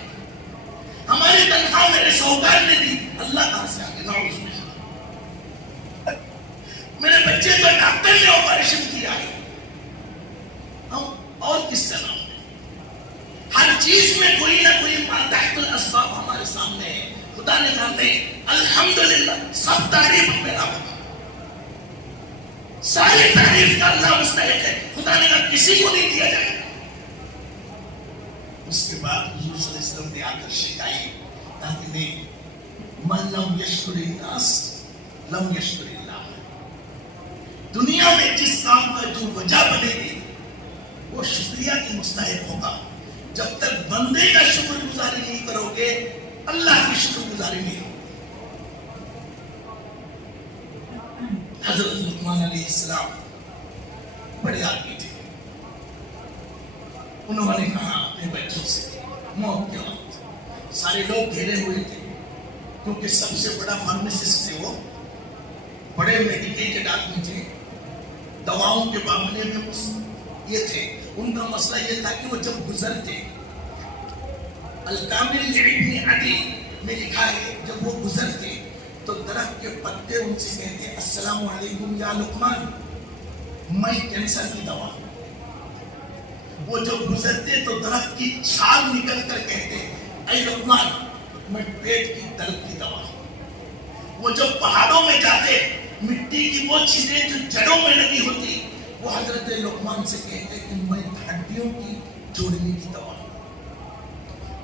ہماری تنخواہ میرے شوہر نے دی, اللہ کہاں سے آ گئے. نعوذ باللہ. میرے بچے تو ڈاکٹر نے آپریشن کیا ہے, ہم اور کس سے نام. ہر چیز میں کوئی نہ کوئی تحت الاسباب ہمارے سامنے ہے. خدا نے کہا نہیں, الحمدللہ سب تعریف میرا ہوگا, ساری تعریف کا اللہ مستحق ہے. خدا نے کہا کسی کو نہیں دیا جائے گا. اس کے بعد حضور صلی اللہ علیہ وسلم نے آ کر شکائی تاکہ نہیں, من لم یشکر الناس لم یشکر اللہ. دنیا میں جس کام کا جو وجہ بنے گی وہ شکریہ کی مستحق ہوگا. جب تک بندے کا شکر گزاری نہیں کرو گے, اللہ کی شکر گزاری نہیں ہوگی. حضرت لقمان علیہ السلام بڑے آدمی تھے. انہوں نے کہا اپنے بچوں سے موت کے وقت, سارے لوگ گھیرے ہوئے تھے کیونکہ سب سے بڑا فارماسسٹ تھے, وہ بڑے میڈیکیٹڈ آدمی تھے, دواؤں کے معاملے میں یہ تھے. ان کا مسئلہ یہ تھا کہ وہ جب گزرتے, الکامل ابن عدی میں لکھا ہے, جب وہ گزرتے تو درخت کے پتے ان سے کہتے السلام علیکم یا لقمان, میں کینسر کی دوا. وہ جب گزرتے تو درخت کی چھال نکل کر کہتے اے لقمان, میں پیٹ کی درد کی دوا. وہ جب پہاڑوں میں جاتے, مٹی کی وہ چیزیں جو جڑوں میں لگی ہوتی, وہ حضرت لقمان سے کہتے کہ میں ہڈیوں کی جوڑنے کی دوا.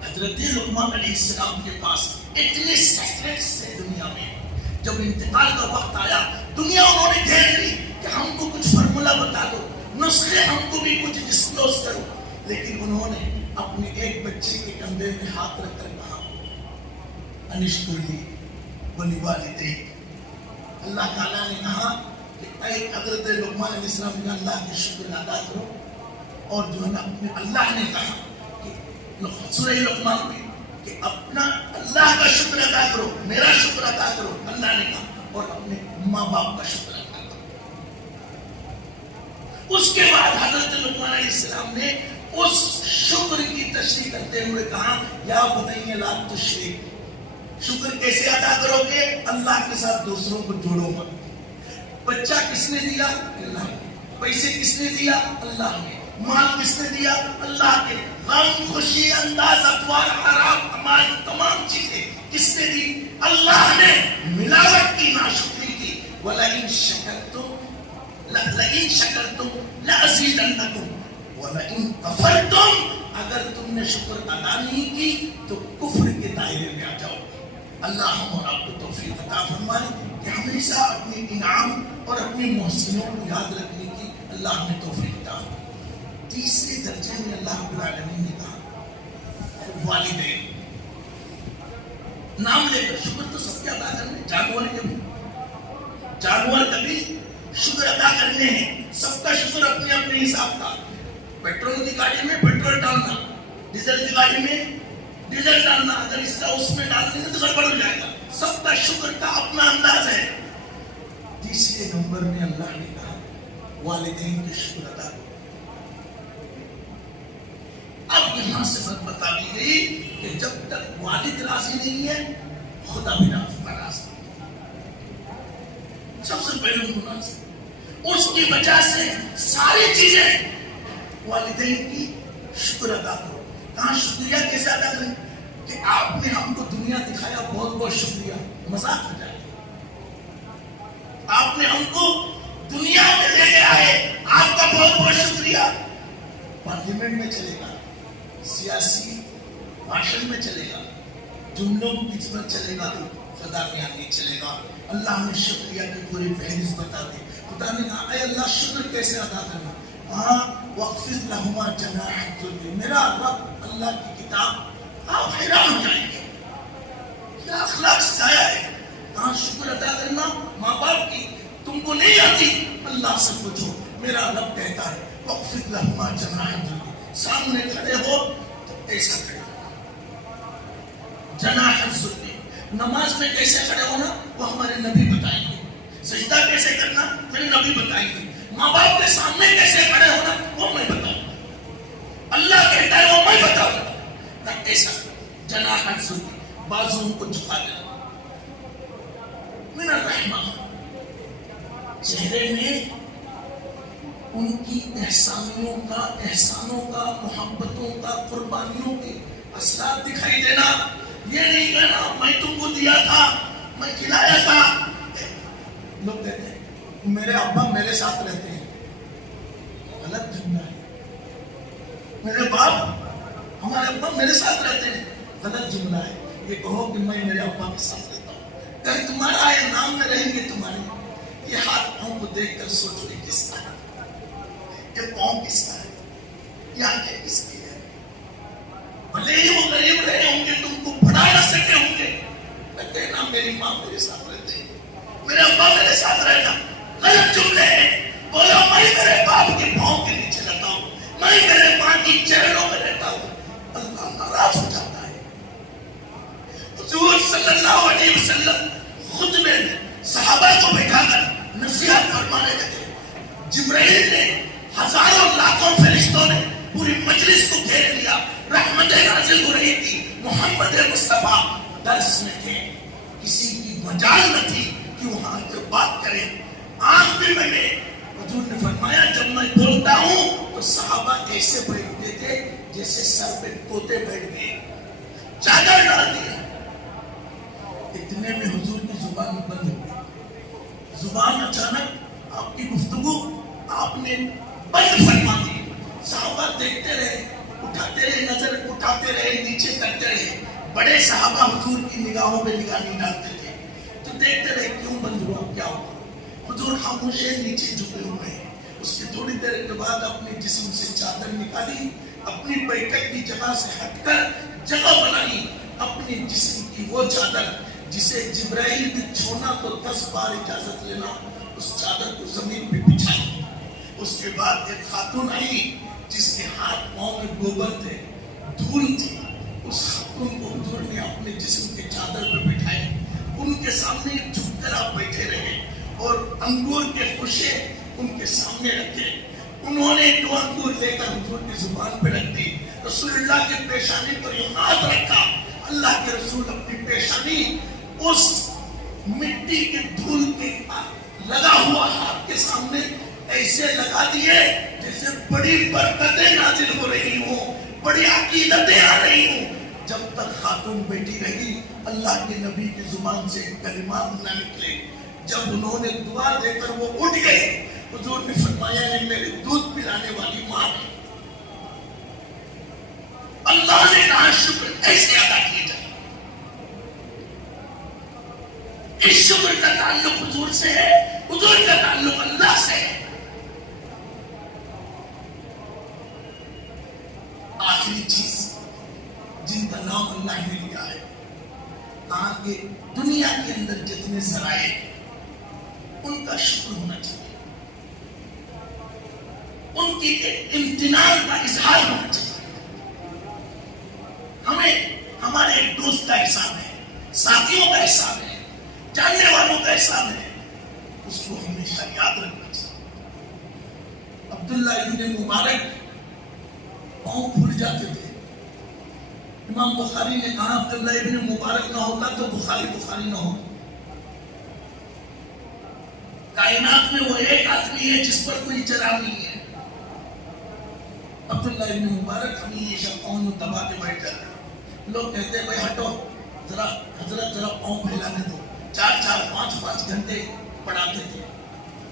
حضرت لقمان علیہ السلام کے پاس اتنے سیکرٹس تھے دنیا میں. جب انتقال کا وقت آیا, دنیا انہوں نے گھیر لی کہ ہم کو کچھ فارمولا بتا دو, نسخے ہم کو بھی کچھ ڈسکلوز کرو. لیکن انہوں نے اپنے ایک بچے کے کندھے میں ہاتھ رکھ کر کہا انشکر لی ولیوالدیک. اللہ تعالیٰ نے کہا کہ اے حضرت لقمان علیہ السلام نے اللہ کی شکر ادا کرو. اور جو ہے نا اپنے اللہ نے کہا کہ سورہ لقمان میں کہ اپنا اللہ کا شکر ادا کرو, میرا شکر ادا کرو, اللہ نے کہا, اور اپنے ماں باپ کا شکر ادا کرو. اس کے بعد حضرت لقمان علیہ السلام نے اس شکر کی تشریح کرتے ہوئے کہا یا بنی لا تشرک. شکر کیسے ادا کرو گے اللہ کے ساتھ دوسروں کو جوڑو گا. بچہ کس نے دیا؟ اللہ نے. پیسے کس نے دیا؟ اللہ نے. مال کس نے دیا؟ اللہ کے. غم، خوشی، انداز، اطوار، آرام، امان، تمام چیزیں کس نے دی؟ اللہ نے. ملاوٹ کی، ناشکری کی. وَلَئِن شَكَرْتُمْ لَأَزِيدَنَّكُمْ وَلَئِن كَفَرْتُمْ اگر تم نے شکر ادا نہیں کی تو کفر کے دائرے میں آ جاؤ. اللہ ہم اور آپ کو توفیق عطا فرمائے کہ ہمیشہ اپنے انعام اور اپنے محسنوں کو یاد رکھنے کی اللہ ہمیں توفیق عطا فرمائے. تیسرے درجے میں اللہ رب العالمین نے کہا والدین. نام لے کر شکر تو سب کے ادا کرنے. جانور کبھی شکر ادا کرنے ہیں. سب کا شکر اپنے اپنے حساب کا. پیٹرول کی گاڑی میں پیٹرول ڈالنا, ڈیزل کی گاڑی میں ڈیزل ڈالنا, اگر اس کا اس میں ڈال دیں گے تو گڑبڑ ہو جائے گا. سب کا شکر کا اپنا انداز ہے. تیسرے نمبر میں اللہ نے کہا والدین کے شکر ادا کرو. اب یہاں سے بات بتا دی گئی کہ جب تک والد راضی نہیں ہے خدا بھی ناراض. سب سے پہلے مناسب اس کی وجہ سے ساری چیزیں والدین کی شکر ادا کرو. کہاں شکریہ کیسے ادا کریں کہ آپ نے ہم کو دنیا دکھایا, بہت بہت شکریہ. مذاق ہو جائے. آپ نے ہم کو دنیا میں لے کے آئے, آپ کا بہت بہت شکریہ. پارلیمنٹ میں چلے گا, سیاسی بھاشن میں چلے گا, جملوں کی خدمت چلے گا, خدا میں نہیں چلے گا. اللہ نے شکریہ کی پوری فہرست بتا دی. خدا نے کہا اے اللہ شکر کیسے ادا کرنا؟ ہاں وَاخْفِضْ لَهُمَا جَنَاحَ الذُّلِّ. میرا رب اللہ کی کتاب آپ حیران ہو جائیں گے کیا اخلاق سکھایا ہے. کہاں شکر ادا کرنا ماں باپ کی. تم کو نہیں آتی اللہ سے پوچھو. میرا رب کہتا ہے وَاخْفِضْ لَهُمَا جَنَاحَ الذُّلِّ. سامنے کھڑے ہو تو ایسا کھڑے ہو. جناح الذُّلِّ. نماز میں کیسے کھڑے ہونا وہ ہمارے نبی بتائیں گے. سجدہ کیسے کرنا میرے نبی بتائیں گے. ماں باپ کے سامنے کیسے کھڑے ہونا وہ میں بتاؤں. اللہ کہتا ہے وہ میں بتاؤں نہ. ایسا جناح الذُّلِّ, بازوؤں کو جھکا دینا. من الرحمہ, چہرے میں ان کی احسانوں کا, محبتوں کا, قربانیوں کے اثرات دکھائی دینا. یہ نہیں کہنا میں تم کو دیا تھا, میں کھلایا تھا. لوگ کہتے ہیں میرے ابا میرے ساتھ رہتے ہیں. غلط جملہ ہے. میرے باپ ہمارے ابا میرے ساتھ رہتے ہیں. غلط جملہ ہے. یہ کہو کہ میں میرے ابا کے ساتھ رہتا ہوں. کہیں تمہارا آئے نام میں رہیں گے تمہارے. یہ ہاتھ پاؤں کو دیکھ کر سوچو یہ کس کا ہے, یہ پاؤں کس کا ہے, یہ آنکھیں کس کی ہے. بھلے ہی وہ غریب رہے ہوں گے, تم کو پڑھا نہ سکے ہوں گے, کہنا میری ماں میرے ساتھ رہتے ہیں, میرے ابا میرے ساتھ رہنا. غلط جملے ہیں. بولو میں میرے باپ کے پاؤں کے نیچے رہتا ہوں, میں میرے ماں کی چہروں میں رہتا ہوں. اللہ ناراض ہو جاتا ہے. حضور صلی اللہ علیہ وسلم خطبے میں صحابہ کو بٹھا کر نصیحت فرمانے لگے. جبرائیل نے, ہزاروں لاکھوں فرشتوں نے پوری مجلس کو گھیر لیا. رحمتیں نازل ہو رہی تھی. محمد مصطفیٰ درس میں تھے. کسی کی مجال نہ تھی کہ وہاں کے بات کرے. آنکھ بھی میں حضور نے فرمایا جب میں بولتا ہوں تو صحابہ ایسے بیٹھتے تھے جیسے سر پہ طوطے بیٹھ گئے, چادر ڈال دی. اتنے میں حضور کی زبان بند ہو گئی. زبان اچانک آپ کی گفتگو آپ نے بند فرما دی. صحابہ دیکھتے رہے, اٹھاتے رہے, نظر اٹھاتے رہے, نیچے کرتے رہے. بڑے صحابہ حضور کی نگاہوں پہ نگاہ نہیں ڈالتے تھے تو دیکھتے رہے کیوں بند ہوا, کیا ہوا. حضور خاموش نیچے جھکے ہوئے ہیں. اس کی تھوڑی دیر کے بعد اپنے جسم سے چادر نکالی, اپنی بیٹھک کی جگہ سے ہٹ کر جگہ بنائی. اپنے جسم کی وہ چادر جسے جبرائیل بھی چھونا تو 10 بار اجازت لینا, اس چادر کو زمین پہ بچھائی. اس کے بعد ایک خاتون آئی جس کے ہاتھ پاؤں میں گوبر تھے, دھول تھی. اس خاتون کو حضور نے اپنے جسم کے چادر پہ بٹھایا. ان کے سامنے جھک کر آپ بیٹھے رہے اور انگور کے خوشے ان کے سامنے رکھے. انہوں نے 2 انگور لے کر حضور کی زبان پہ رکھ دی. رسول اللہ کے پیشانی پر یہ ہاتھ رکھا. اللہ کے رسول اپنی پیشانی اس مٹی کے دھول کے لگا ہوا ہاتھ کے سامنے ایسے لگا دیے جیسے بڑی برکتیں نازل ہو رہی ہوں، بڑی عقیدتیں آ رہی ہوں. جب تک خاتون بیٹی رہی اللہ کے نبی کی زبان سے کلمات نہ نکلے. جب انہوں نے دعا دے کر وہ اٹھ گئے، حضور نے فرمایا ہے میرے دودھ پلانے والی ماں ہے. اللہ نے کہا شکر ایسے ادا کیے جائے. اس شکر کا تعلق حضور سے ہے، حضور کا تعلق اللہ سے ہے. آخری چیز جن کا نام اللہ نے لیا ہے، کہا کہ دنیا کے اندر جتنے ذرائع ان کا شکر ہونا چاہیے، ان کی امتنان کا اظہار ہونا چاہیے. ہمیں ہمارے ایک دوست کا احسان ہے، ساتھیوں کا احسان ہے، جاننے والوں کا احسان ہے، اس کو ہمیشہ یاد رکھنا چاہیے. عبداللہ ابن مبارک پاؤں پھول جاتے تھے. امام بخاری نے کہا عبداللہ ابن مبارک نہ ہوتا تو بخاری نہ ہوتا. کائنات میں وہ ایک آدمی ہے جس پر کوئی چرا نہیں ہے. عبداللہ ابن مبارک ہمیشہ پاؤں دبا کے بیٹھ جاتے. لوگ کہتے ہیں بھائی ہٹو ذرا، حضرت ذرا پاؤں پھیلانے دو. 4-5 گھنٹے پڑھاتے تھے.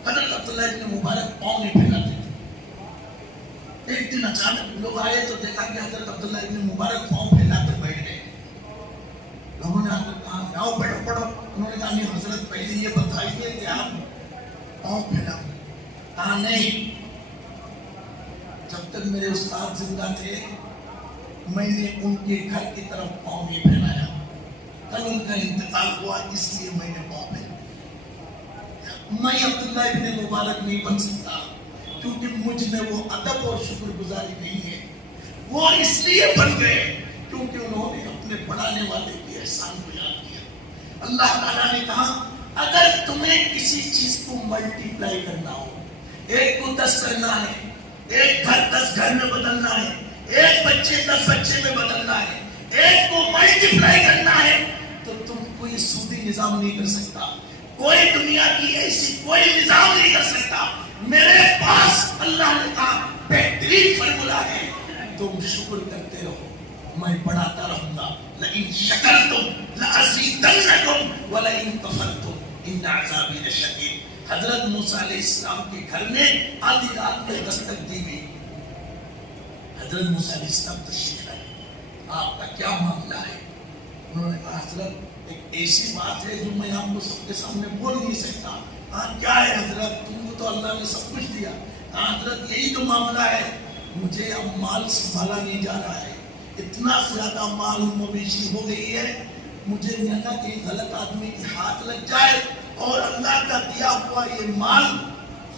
حضرت عبداللہ ابن مبارک پاؤں نہیں پھیلاتے تھے. ایک دن اچانک لوگ آئے تو دیکھا کہ حضرت عبداللہ ابن مبارک پاؤں پھیلا کر بیٹھ گئے. لوگوں نے آ کر کہا آؤ بیٹھو پڑھو. انہوں نے کہا نہیں حضرت پہلے یہ بتائیے کہ آپ پاؤں پھیلا. کہا نہیں، جب تک میرے استاد زندہ تھے میں نے ان کے گھر کی طرف پاؤں نہیں پھیلایا. کل ان کا انتقال ہوا اس لیے میں نے پاؤں پھیلایا. میں عبداللہ ابن مبارک نہیں بن سکتا کیونکہ مجھ میں وہ ادب اور شکر گزاری نہیں ہے. وہ اس لیے بن گئے کیونکہ انہوں نے اپنے پڑھانے والے کے احسان کو یاد کیا. اللہ تعالیٰ نے کہا اگر تمہیں کسی چیز کو ملٹی پلائی کرنا ہو، ایک کو 10 کرنا ہے، ایک گھر 10 گھر میں بدلنا ہے، ایک بچے 10 بچے میں بدلنا ہے، ایک کو ملٹی پلائی کرنا ہے، تو تم کوئی سودی نظام نہیں کر سکتا. کوئی دنیا کی ایسی کوئی نظام نہیں کر سکتا. میرے پاس اللہ نے کہا بہترین فارمولا ہے، تم شکر کرتے رہو میں بڑھاتا رہوں گا. لئن شکرتم لأزیدنکم ولئن کفرتم ان عذابی لشدید. حضرت موسیٰ علیہ السلام کے گھر میں آدھی رات میں دستک دی گئی. حضرت موسیٰ علیہ السلام تشریف لائے. آپ کا کیا معاملہ ہے؟ انہوں نے کہا حضرت ایک ایسی بات ہے جو میں آپ کو سب کے سامنے بول نہیں سکتا. ہاں کیا ہے حضرت؟ تم کو تو اللہ نے سب کچھ دیا. ہاں حضرت یہی تو معاملہ ہے، مجھے اب مال سنبھالا نہیں جا رہا ہے. اتنا زیادہ مال مویشی ہو گئی ہے، مجھے نہ کہ غلط آدمی کے ہاتھ لگ جائے اور اللہ کا دیا ہوا یہ مال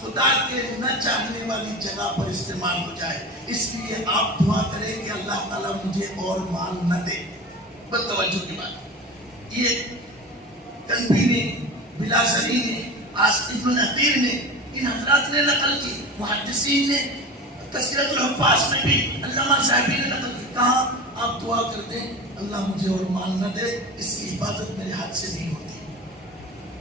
خدا کے نہ چاہنے والی جگہ پر استعمال ہو جائے. اس لیے آپ دعا کریں کہ اللہ تعالیٰ مجھے اور مال نہ دے. بس توجہ کی بات، یہ تنبیہ نے، بلازری نے، ابن اثیر نے، ان حضرات نے نقل کی. محدثین نے تذکرۃ الحفاظ میں بھی علامہ صاحبی نے نقل کی. کہا آپ دعا کر دیں اللہ مجھے اور مال نہ دے، اس کی حفاظت میرے ہاتھ سے نہیں ہوتی.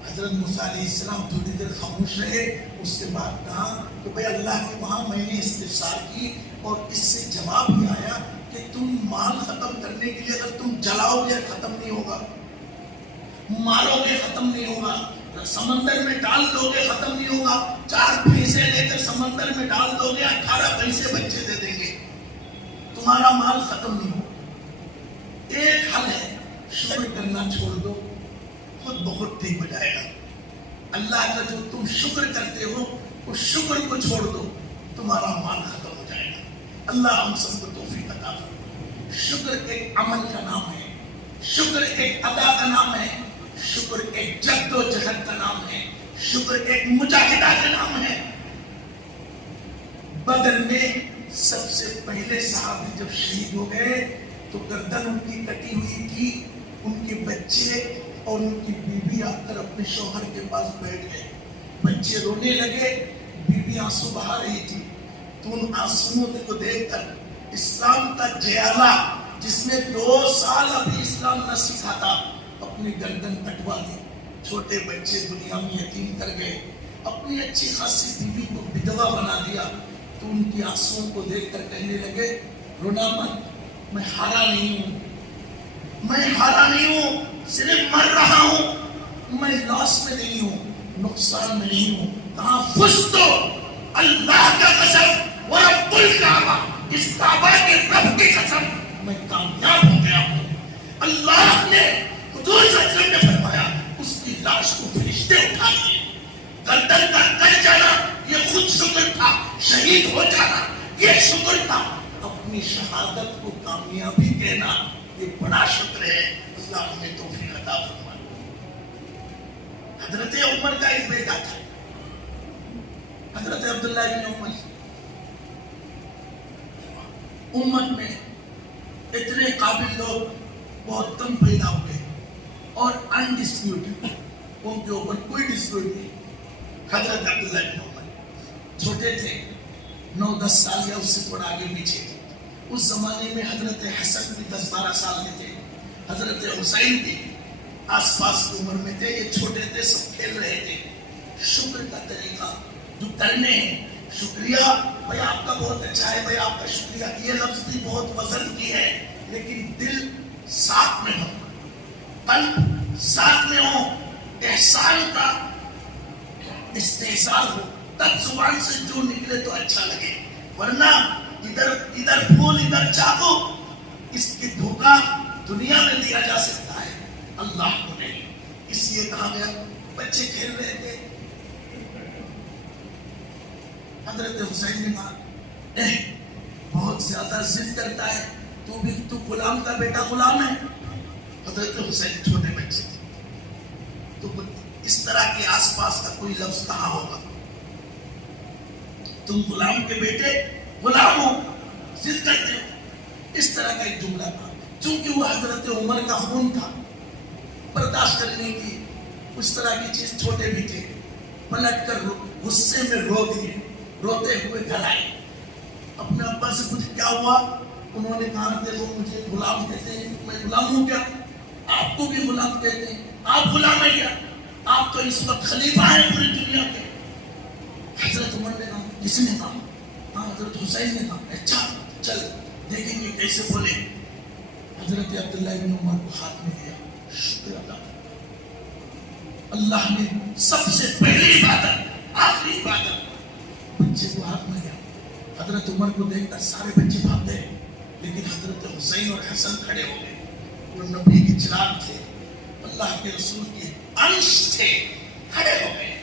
حضرت موسیٰ علیہ السلام تھوڑی دیر خاموش رہے. اس کے بعد کہا کہ بھئی اللہ کے وہاں میں نے استفسار کی اور اس سے جواب بھی آیا کہ تم مال ختم کرنے کے لیے اگر تم جلاؤ گے ختم نہیں ہوگا، مارو گے ختم نہیں ہوگا، سمندر میں ڈال دو گے ختم نہیں ہوگا. 4 بھینسے لے کر سمندر میں ڈال دو گے 18 بھینسے بچے دے دیں گے، تمہارا مال ختم نہیں ہوگا. ایک حل ہے، شکر کرنا چھوڑ دو، خود بخود ٹھیک ہو جائے گا. اللہ کا جو تم شکر کرتے ہو اس شکر کو چھوڑ دو، تمہارا مال ختم ہو جائے گا. اللہ ہم سب کو توفیق عطا فرمائے. شکر ایک عمل کا نام ہے، شکر ایک ادا کا نام ہے، شکر ایک جد و جہد کا نام ہے، شکر ایک مجاہدہ کا نام ہے. بدر میں سب سے پہلے صحابی جب شہید ہو گئے تو گردن ان کی کٹی ہوئی تھی. ان کے بچے اور ان کی بیوی آ کر اپنے شوہر کے پاس بیٹھ گئے. بچے رونے لگے، بیوی آنسو بہا رہی تھی. تو ان آنسوؤں کو دیکھ کر اسلام کا جیالہ جس نے 2 سال ابھی اسلام نہ سیکھا تھا اپنی گردن کٹوا دی. چھوٹے بچے دنیا میں یتیم کر گئے، اپنی اچھی خاصی بیوی کو بدوا بنا دیا، تو ان کی آنسوؤں کو دیکھ کر کہنے لگے رونا مت، میں ہارا نہیں ہوں، میں ہارا نہیں ہوں، صرف مر رہا ہوں، میں لاس میں نہیں ہوں، نقصان میں نہیں ہوں۔ کہاں فزتو، اللہ کا قسم ورب الکعبہ، اس کعبہ کے رب کی قسم میں کامیاب ہو گیا ہوں۔ اللہ نے حضور صلی اللہ علیہ وسلم نے فرمایا اس کی لاش کو فرشتے اٹھا لیے، گردن کا کٹ جانا یہ خود شکر تھا، شہید ہو جانا یہ شکر تھا، اپنی شہادت کو کامیابی کہنا یہ بڑا شکر ہے۔ اللہ ہمیں توفیق عطا فرمائے۔ حضرت عمر کا ایک بیٹا تھا، حضرت عبداللہ بن عمر، امت میں اتنے قابل لوگ بہت کم پیدا ہوئے اور انڈسپیوٹڈ، ان کے اوپر کوئی ڈسپیوٹ نہیں۔ حضرت عبداللہ بن عمر چھوٹے تھے، 9-10 سال یا اس سے تھوڑا آگے پیچھے تھے۔ اس زمانے میں حضرت حسن بھی 10-12 سال میں تھے، حضرت حسین بھی آس پاس کی عمر میں تھے، یہ چھوٹے تھے، سب کھیل رہے تھے۔ شکر کا طریقہ جو کرنے ہیں، شکریہ بھائی آپ کا بہت اچھا ہے، بھائی آپ کا شکریہ، یہ لفظ بھی بہت وزن کی ہے، لیکن دل ساتھ میں ہو، قلب ساتھ میں ہو، احسان کا استحصال ہو، تب زبان سے جو نکلے تو اچھا لگے، ورنہ ادھر پھول ادھر چاقو، اس کی دھوکہ دنیا میں دیا جا سکتا ہے، اللہ کو نہیں۔ اس لیے کہا گیا بچے کھیل رہے تھے، حضرت حسین نے کہا بہت زیادہ ضد کرتا ہے، تو غلام کا بیٹا غلام ہے۔ حضرت حسین چھوٹے بچے تھے، تو اس طرح کے آس پاس کا کوئی لفظ کہا ہوگا، تم غلام کے بیٹے غلام ہو، ضد کرتے ہو، اس طرح کا ایک جملہ تھا۔ چونکہ وہ حضرت عمر کا خون تھا، برداشت کرنے کی اس طرح کی چیز، چھوٹے بھی تھے، پلٹ کر غصے میں رو دیے، روتے ہوئے گھر آئے۔ اپنے ابا سے پوچھا کیا ہوا؟ انہوں نے کہا دیکھو مجھے غلام کہتے ہیں، میں غلام ہوں کیا؟ آپ کو بھی غلام کہتے ہیں، آپ غلام ہیں کیا؟ آپ تو اس وقت خلیفہ ہیں پوری دنیا کے۔ حضرت عمر نے کہا، کسی نے کہا؟ ہاں حضرت حسین نے کہا، اچھا چل دیکھیں گے کیسے بولے۔ حضرت عبداللہ بن عمر کو ہاتھ میں دیا، شکر ادا، اللہ نے سب سے پہلی عبادت، آخری عبادت، بچے کو ہاتھ میں دیا۔ حضرت عمر کو دیکھ کر سارے بچے بھاگ گئے، لیکن حضرت حسین اور حسن کھڑے ہو گئے، وہ نبی کے چراغ تھے، اللہ کے رسول کے انش تھے، کھڑے ہو گئے۔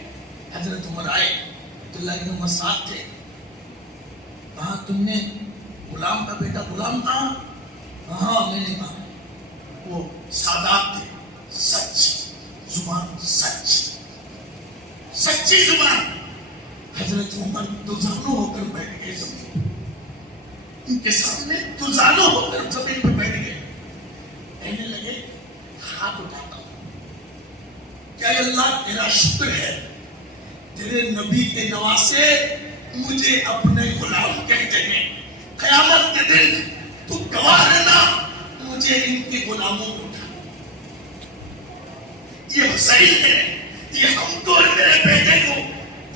حضرت عمر آئے، عبداللہ بن عمر ساتھ تھے، کہا تم نے غلام کا بیٹا غلام کہا؟ ہاں میں نے کہا۔ وہ سادات تھے، سچ زبان، سچ سچی زبان۔ حضرت عمر دوزانو ہو کر بیٹھ گئے زمین، ان کے سامنے دوزانو ہو کر زمین پہ بیٹھ گئے، کہنے لگے ہاتھ اٹھاتا ہوں، کیا اللہ تیرا شکر ہے تیرے نبی کے نواسے مجھے اپنے غلام کہتے ہیں، قیامت کے دن تو گواہ رہنا مجھے ان کے غلاموں کو اٹھا۔ یہ حسین ہے، یہ ہم کو اور میرے بیٹے کو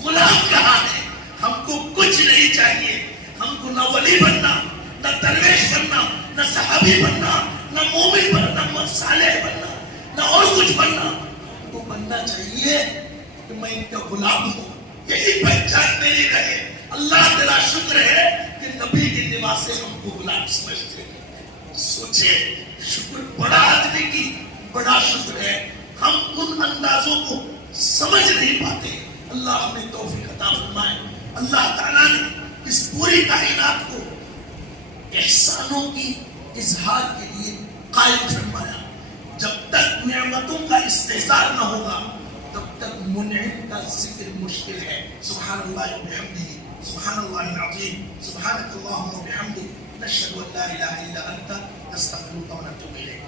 غلام کہا ہے، ہم کو کچھ نہیں چاہیے، ہم کو نہ ولی بننا، نہ درویش بننا، نہ صحابی بننا، نہ مومن بننا، نہ صالح بننا، نہ اور کچھ بننا، ہم کو بننا چاہیے کہ میں ان کا غلام ہوں، یہی پہچان میری رہے۔ اللہ تیرا شکر ہے کہ نبی کے لباس سے ہم کو غلام سمجھتے ہیں۔ سوچے شکر بڑا آدمی کی بڑا شکر ہے، ہم ان اندازوں کو سمجھ نہیں پاتے۔ اللہ ہمیں توفیق عطا فرمائے۔ اللہ تعالیٰ نے اس پوری کائنات کو احسانوں کی اظہار کے لیے قائم فرمایا۔ جب تک نعمتوں کا استحصال نہ ہوگا تب تک منعم کا ذکر مشکل ہے۔ سبحان اللہ و بحمدہ، سبحان اللہ العظیم، سبحانک اللہم و بحمدک، نشہد ان لا الہ الا انت، نستغفرک و نتوب الیک۔